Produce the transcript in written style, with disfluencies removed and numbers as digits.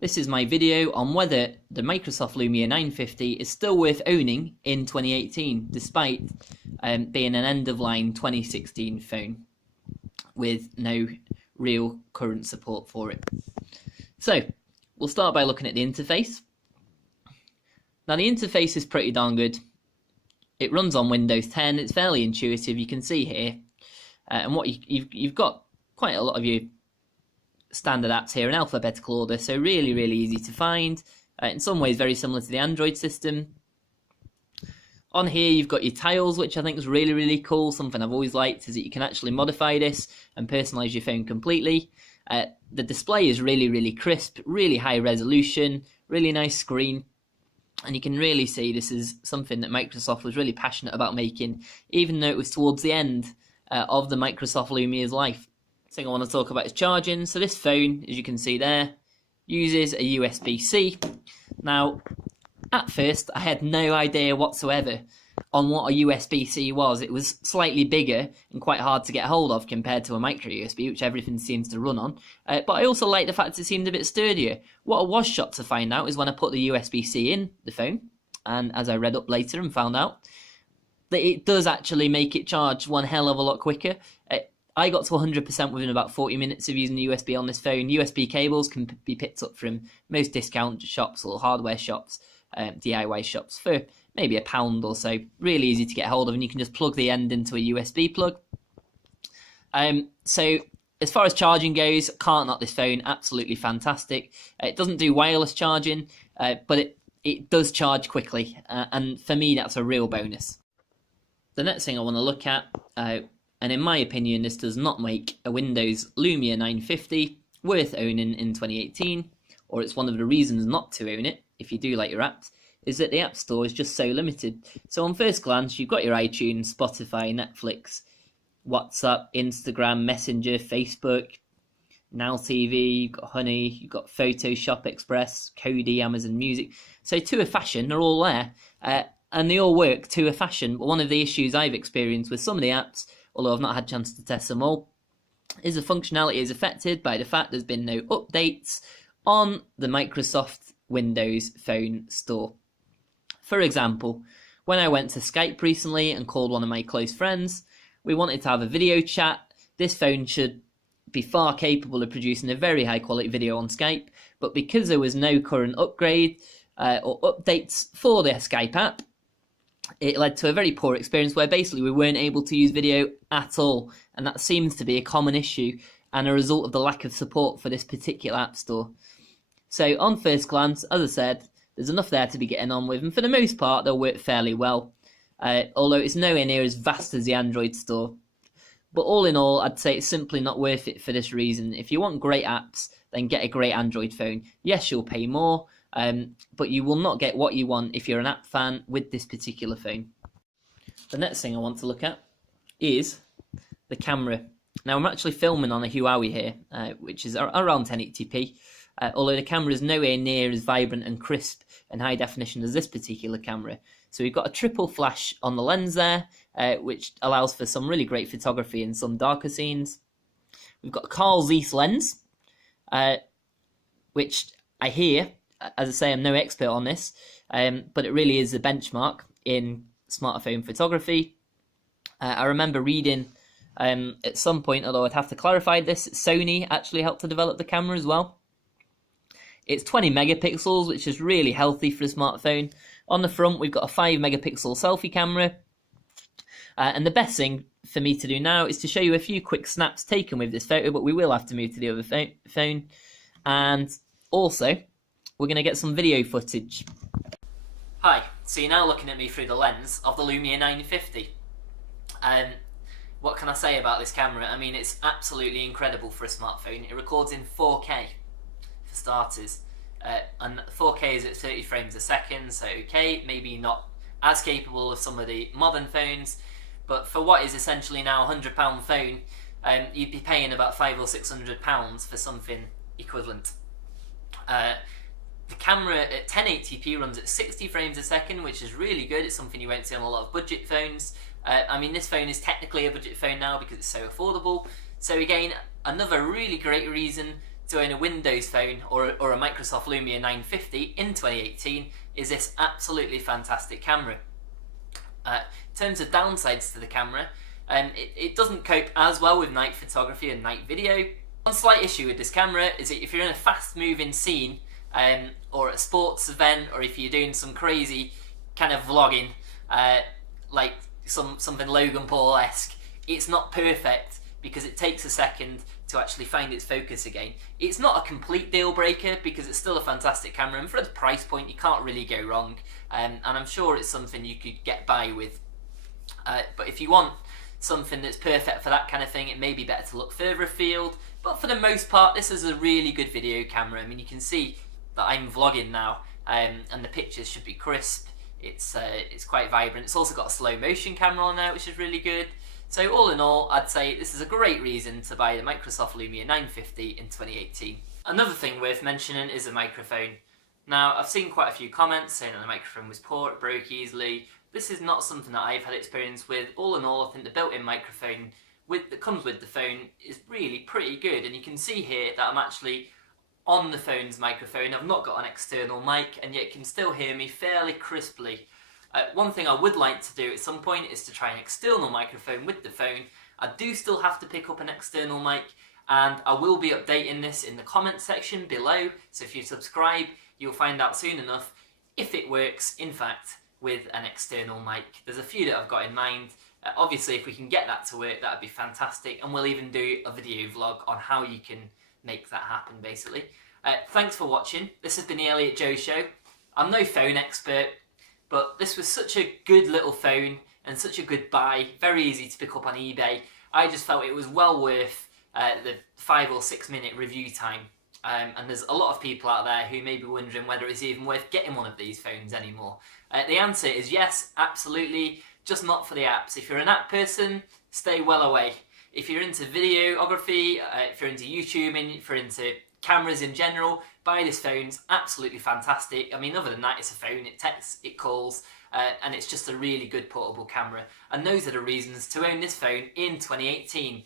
This is my video on whether the Microsoft Lumia 950 is still worth owning in 2018, despite being an end-of-line 2016 phone with no real current support for it. So, we'll start by looking at the interface. Now, the interface is pretty darn good. It runs on Windows 10, it's fairly intuitive, you can see here. And what you've got quite a lot of your standard apps here in alphabetical order, so really easy to find. In some ways very similar to the Android system. On here you've got your tiles, which I think is really cool. Something I've always liked is that you can actually modify this and personalize your phone completely. The display is really crisp, really high resolution, really nice screen, and you can really see this is something that Microsoft was really passionate about making, even though it was towards the end of the Microsoft Lumia's life. Thing I want to talk about is charging. So this phone, as you can see there, uses a USB-C. Now, at first, I had no idea whatsoever on what a USB-C was. It was slightly bigger and quite hard to get hold of compared to a micro USB, which everything seems to run on. But I also like the fact it seemed a bit sturdier. What I was shocked to find out is when I put the USB-C in the phone, and as I read up later and found out, that it does actually make it charge one hell of a lot quicker. I got to 100% within about 40 minutes of using the USB on this phone. USB cables can be picked up from most discount shops or hardware shops, DIY shops, for maybe £1 or so. Really easy to get hold of, and you can just plug the end into a USB plug. So as far as charging goes, can't knock this phone, absolutely fantastic. It doesn't do wireless charging, but it does charge quickly, and for me that's a real bonus. The next thing I want to look at, and in my opinion, this does not make a Windows Lumia 950 worth owning in 2018, or it's one of the reasons not to own it, if you do like your apps, is that the App Store is just so limited. So on first glance, you've got your iTunes, Spotify, Netflix, WhatsApp, Instagram, Messenger, Facebook, Now TV, you've got Honey, you've got Photoshop Express, Kodi, Amazon Music. So to a fashion, they're all there, and they all work to a fashion. But one of the issues I've experienced with some of the apps, although I've not had a chance to test them all, is the functionality is affected by the fact there's been no updates on the Microsoft Windows Phone Store. For example, when I went to Skype recently and called one of my close friends, we wanted to have a video chat. This phone should be far capable of producing a very high quality video on Skype, but because there was no current upgrade or updates for the Skype app, it led to a very poor experience where basically we weren't able to use video at all, and that seems to be a common issue and a result of the lack of support for this particular app store. So on first glance, as I said, there's enough there to be getting on with, and for the most part they'll work fairly well, although it's nowhere near as vast as the Android store. But all in all, I'd say it's simply not worth it for this reason. If you want great apps, then get a great Android phone. Yes, you'll pay more, but you will not get what you want if you're an app fan with this particular phone. The next thing I want to look at is the camera. Now I'm actually filming on a Huawei here, which is around 1080p, although the camera is nowhere near as vibrant and crisp and high definition as this particular camera. So we've got a triple flash on the lens there, which allows for some really great photography in some darker scenes. We've got a Carl Zeiss lens, which I hear, as I say, I'm no expert on this, but it really is a benchmark in smartphone photography. I remember reading at some point, although I'd have to clarify this, Sony actually helped to develop the camera as well. It's 20 megapixels, which is really healthy for a smartphone. On the front, we've got a 5 megapixel selfie camera. And the best thing for me to do now is to show you a few quick snaps taken with this photo, but we will have to move to the other phone. And also, we're going to get some video footage. Hi, so you're now looking at me through the lens of the Lumia 950. What can I say about this camera? I mean, it's absolutely incredible for a smartphone. It records in 4K, for starters. And 4K is at 30 frames a second, so okay, maybe not as capable of some of the modern phones, but for what is essentially now a £100 phone, you'd be paying about £500 or £600 for something equivalent. The camera at 1080p runs at 60 frames a second, which is really good. It's something you won't see on a lot of budget phones. I mean, this phone is technically a budget phone now because it's so affordable. So again, another really great reason to own a Windows phone or a Microsoft Lumia 950 in 2018 is this absolutely fantastic camera. In terms of downsides to the camera, it doesn't cope as well with night photography and night video. One slight issue with this camera is that if you're in a fast moving scene or at a sports event, or if you're doing some crazy kind of vlogging, like something Logan Paul-esque, it's not perfect because it takes a second to actually find its focus again. It's not a complete deal breaker because it's still a fantastic camera, and for the price point you can't really go wrong, and I'm sure it's something you could get by with. But if you want something that's perfect for that kind of thing, it may be better to look further afield. But for the most part, this is a really good video camera. I mean, you can see that I'm vlogging now, and the pictures should be crisp. It's quite vibrant. It's also got a slow motion camera on there, which is really good. So all in all, I'd say this is a great reason to buy the Microsoft Lumia 950 in 2018. Another thing worth mentioning is the microphone. Now, I've seen quite a few comments saying that the microphone was poor, it broke easily. This is not something that I've had experience with. All in all, I think the built-in microphone that comes with the phone is really pretty good, and you can see here that I'm actually on the phone's microphone. I've not got an external mic, and yet you can still hear me fairly crisply. One thing I would like to do at some point is to try an external microphone with the phone. I do still have to pick up an external mic, and I will be updating this in the comment section below, so if you subscribe you'll find out soon enough if it works in fact with an external mic. There's a few that I've got in mind. Obviously if we can get that to work, that would be fantastic, and we'll even do a video vlog on how you can make that happen basically. Thanks for watching. This has been the Elliot Joe Show. I'm no phone expert, but this was such a good little phone and such a good buy, very easy to pick up on eBay. I just felt it was well worth the 5 or 6 minute review time. And there's a lot of people out there who may be wondering whether it's even worth getting one of these phones anymore. The answer is yes, absolutely, just not for the apps. If you're an app person, stay well away. If you're into videography, if you're into YouTubing, if you're into cameras in general, buy this phone. It's absolutely fantastic. I mean, other than that, it's a phone, it texts, it calls, and it's just a really good portable camera. And those are the reasons to own this phone in 2018.